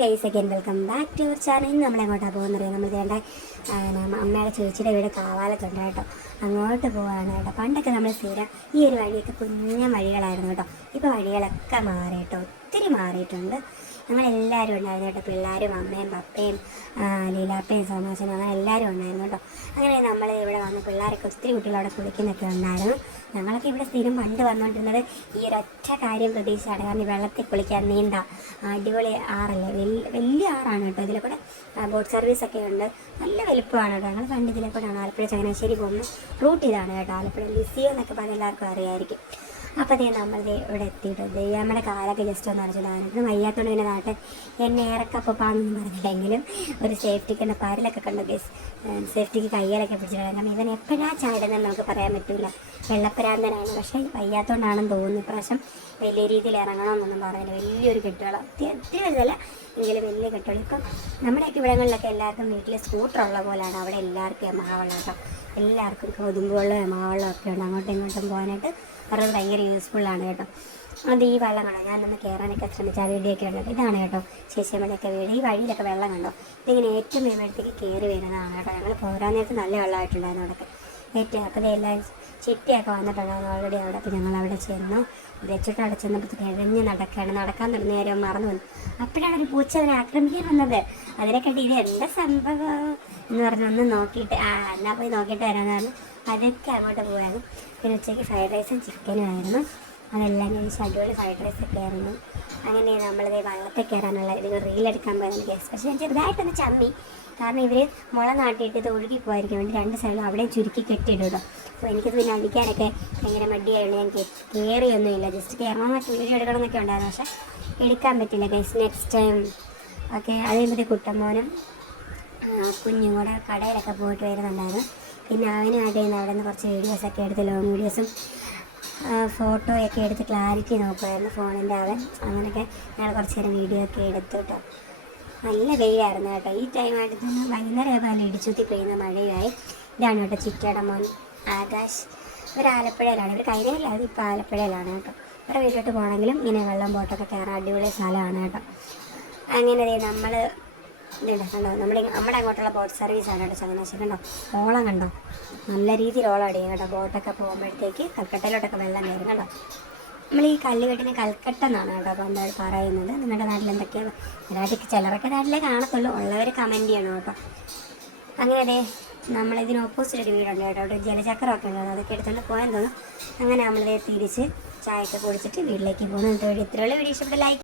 Guys again welcome back to your channel. ഇന്ന് നമ്മളെങ്ങോട്ടാണ് പോകുന്നത്? നമ്മൾ വേണ്ട അമ്മയുടെ ചേച്ചിയുടെ വീട് കാവാലത്തുണ്ട് കേട്ടോ. അങ്ങോട്ട് പോവാണ് കേട്ടോ. പണ്ടൊക്കെ നമ്മൾ സ്ഥിരം ഈ ഒരു വഴിയൊക്കെ കുഞ്ഞ വഴികളായിരുന്നു കേട്ടോ. ഇപ്പോൾ വഴികളൊക്കെ മാറി കേട്ടോ, ഒത്തിരി മാറിയിട്ടുണ്ട്. ഞങ്ങളെല്ലാവരും ഉണ്ടായിരുന്നു കേട്ടോ. പിള്ളേരും അമ്മയും പപ്പയും ലീലാപ്പയും സമാശനും അങ്ങനെ എല്ലാവരും ഉണ്ടായിരുന്നു കേട്ടോ. അങ്ങനെ നമ്മൾ ഇവിടെ വന്ന് പിള്ളേരൊക്കെ ഒത്തിരി കുട്ടികൾ അവിടെ കുളിക്കുന്നൊക്കെ ഉണ്ടായിരുന്നു. ഞങ്ങളൊക്കെ ഇവിടെ സ്ഥിരം പണ്ട് വന്നുകൊണ്ടിരുന്നത് ഈ ഒരൊറ്റ കാര്യം പ്രതീക്ഷയാണ്. കാരണം ഈ വെള്ളത്തിൽ കുളിക്കാൻ നീണ്ട അടിപൊളി ആറല്ലേ, വലിയ ആറാണ് കേട്ടോ. ഇതിലെ കൂടെ ബോട്ട് സർവീസൊക്കെ ഉണ്ട്, നല്ല വലുപ്പമാണ് കേട്ടോ. ഞങ്ങൾ പണ്ട് ഇതിലെ കൂടെയാണ് ആലപ്പുഴ ചങ്ങനാശ്ശേരി പോകുന്ന റൂട്ട് ഇതാണ് കേട്ടോ. ആലപ്പുഴ ലിസിയോ എന്നൊക്കെ പറഞ്ഞ എല്ലാവർക്കും അറിയായിരിക്കും. അപ്പോൾ നമ്മൾ ഇവിടെ എത്തിയിട്ട് നമ്മുടെ കാലൊക്കെ ജസ്റ്റ് ഒന്ന് അടച്ചിടാനായിട്ട് വയ്യാത്തോണ്ട് പിന്നെ നാട്ടിൽ എന്നെ ഇറക്കപ്പാന്ന് പറഞ്ഞിട്ടെങ്കിലും ഒരു സേഫ്റ്റിക്ക് എൻ്റെ പാരലൊക്കെ കണ്ടു ഗേസ്. സേഫ്റ്റിക്ക് കയ്യിലൊക്കെ പിടിച്ചിടാം. കാരണം ഇവൻ എപ്പോഴാണ് ചാടുന്നതെന്ന് നമുക്ക് പറയാൻ പറ്റില്ല. വെള്ളപ്പരാന്തനാണ്, പക്ഷേ വയ്യാത്തോണ്ടാണെന്ന് തോന്നുന്നു. ഇപ്രാവശ്യം വലിയ രീതിയിൽ ഇറങ്ങണമെന്നൊന്നും പറഞ്ഞില്ല. വലിയൊരു കെട്ടുകൾ ഒത്തിരി വലുതല്ല എങ്കിലും വലിയ കെട്ടുകൾ. ഇപ്പം നമ്മുടെയൊക്കെ ഇവിടങ്ങളിലൊക്കെ എല്ലാവർക്കും വീട്ടിൽ സ്കൂട്ടറുള്ള പോലെയാണ്. അവിടെ എല്ലാവർക്കും എമഹവെള്ളം കേട്ടോ. എല്ലാവർക്കും കൊതുമ്പുവെള്ളം എമഹവെള്ളം ഒക്കെ ഉണ്ട്. അങ്ങോട്ടും ഇങ്ങോട്ടും പോകാനായിട്ട് അവർക്ക് ഭയങ്കര യൂസ്ഫുള്ളാണ് കേട്ടോ. അത് ഈ വെള്ളം കണ്ടോ, ഞാനൊന്ന് കയറാനൊക്കെ ശ്രമിച്ച ആ വീഡിയോയൊക്കെ ഉണ്ട്. ഇതാണ് കേട്ടോ ചേച്ചിയമ്മയുടെയൊക്കെ വീട്. ഈ വഴിയിലൊക്കെ വെള്ളം കണ്ടോ, ഇതിങ്ങനെ ഏറ്റവും മേമ്പഴത്തേക്ക് കയറി വരുന്നതാണ് കേട്ടോ. ഞങ്ങൾ പോരാൻ നേരത്ത് നല്ല വെള്ളമായിട്ടുണ്ടായിരുന്നു അവിടെയൊക്കെ ഏറ്റവും. അപ്പോൾ എല്ലാം ചിട്ടിയൊക്കെ വന്നിട്ടുണ്ടായിരുന്നു ഓൾറെഡി അവിടെ. അപ്പോൾ ഞങ്ങൾ അവിടെ ചെന്നു. വെച്ചിട്ട് അവിടെ ചെന്നപ്പോൾ ഇഴഞ്ഞ് നടക്കാൻ തുടങ്ങിയ നേരം മറന്നു വന്നു. അപ്പോഴാണ് ഒരു പൂച്ച അതിനെ ആക്രമിക്കാൻ വന്നത്. അതിനെക്കട്ടി ഇത് എന്താ സംഭവം എന്ന് പറഞ്ഞ് ഒന്ന് നോക്കിയിട്ട് എന്നാൽ പോയി നോക്കിയിട്ട് വരാമെന്ന് പറഞ്ഞു അതൊക്കെ അങ്ങോട്ട് പോയായിരുന്നു. പിന്നെ ഉച്ചയ്ക്ക് ഫ്രൈഡ് റൈസും ചിക്കനും ആയിരുന്നു. അതെല്ലാം കഴിച്ച് അടിപൊളി ഫ്രൈഡ് റൈസൊക്കെ ആയിരുന്നു. അങ്ങനെ നമ്മളിത് വള്ളത്തിൽ കയറാനുള്ള ഇതിന് റീലെടുക്കാൻ പോയതാണ് കേസ്. പക്ഷേ ഞാൻ ചെറുതായിട്ടൊന്ന് ചമ്മി. കാരണം ഇവർ മുള നാട്ടിയിട്ട് ഇത് ഒഴുകി പോയിരിക്കും വേണ്ടി രണ്ട് സൈഡിലും അവിടെ ചുരുക്കി കെട്ടിയിടും. അപ്പോൾ എനിക്കത് പിന്നെ അടിക്കാനൊക്കെ ഭയങ്കര മടിയായിരുന്നു. ഞാൻ കയറിയൊന്നുമില്ല, ജസ്റ്റ് കയറണമെന്നൊക്കെ വീഡിയോ എടുക്കണമെന്നൊക്കെ ഉണ്ടായിരുന്നു, പക്ഷേ എടുക്കാൻ പറ്റില്ല കേസ്. Next time okay. അതേപോലെ കുട്ടമ്മോനും കുഞ്ഞും കൂടെ കടയിലൊക്കെ പോയിട്ട് വരുന്നുണ്ടായിരുന്നു. പിന്നെ അവനുമായിട്ട് അവിടെ നിന്ന് കുറച്ച് വീഡിയോസൊക്കെ എടുത്ത് ലോങ് വീഡിയോസും ഫോട്ടോയൊക്കെ എടുത്ത് ക്ലാരിറ്റി നോക്കുമായിരുന്നു ഫോണിൻ്റെ അവൻ. അങ്ങനെയൊക്കെ ഞങ്ങൾ കുറച്ച് നേരം വീഡിയോ ഒക്കെ എടുത്തു കേട്ടോ. നല്ല വെയിലായിരുന്നു കേട്ടോ. ഈ ടൈമായിട്ട് തന്നെ വൈകുന്നേരം ആയപ്പോൾ ഇടിച്ചുത്തി പെയ്യുന്ന മഴയായി. ഇതാണ് കേട്ടോ ചിറ്റയുടെ മോൻ ആകാശ്. ഇവർ ആലപ്പുഴയിലാണ്, ഇവർ കൈരയില്ല, അത് ഇപ്പോൾ ആലപ്പുഴയിലാണ് കേട്ടോ. ഇവരുടെ വീട്ടിലോട്ട് പോകണമെങ്കിലും ഇങ്ങനെ വെള്ളം ബോട്ടൊക്കെ കയറാൻ അടിപൊളി സ്ഥലമാണ് കേട്ടോ. അങ്ങനെ നമ്മൾ ഇതുണ്ട് കണ്ടോ, നമ്മുടെ അങ്ങോട്ടുള്ള ബോട്ട് സർവീസാണ് കേട്ടോ ചങ്ങനാശ്ശേരി. കണ്ടോ ഓളം കണ്ടോ, നല്ല രീതിയിൽ ഓളം അടിയും കേട്ടോ. ബോട്ടൊക്കെ പോകുമ്പോഴത്തേക്ക് കൽക്കട്ടയിലോട്ടൊക്കെ വെള്ളം കയറും കണ്ടോ. നമ്മൾ ഈ കല്ലുകെട്ടിന് കൽക്കട്ട എന്നാണ് കേട്ടോ അപ്പോൾ എന്താ പറയുന്നത്. നിങ്ങളുടെ നാട്ടിൽ എന്തൊക്കെയാണ് നാട്ടിൽ ചിലരൊക്കെ നാട്ടിലേ കാണത്തുള്ളൂ, ഉള്ളവർ കമൻറ്റ് ചെയ്യണം കേട്ടോ. അങ്ങനെ നമ്മളിതിന് ഓപ്പോസിറ്റ് ഒരു വീടുണ്ട് കേട്ടോ. അവിടെ ജലചക്രമൊക്കെ ഉണ്ട്, അതൊക്കെ എടുത്തുകൊണ്ട് പോകാൻ തോന്നും. അങ്ങനെ നമ്മളിത് തിരിച്ച് ചായയൊക്കെ കുടിച്ചിട്ട് വീട്ടിലേക്ക് പോകുന്നു. ഇത്രയുള്ള വീഡിയോ ഇഷ്ടപ്പെട്ട ലൈക്ക്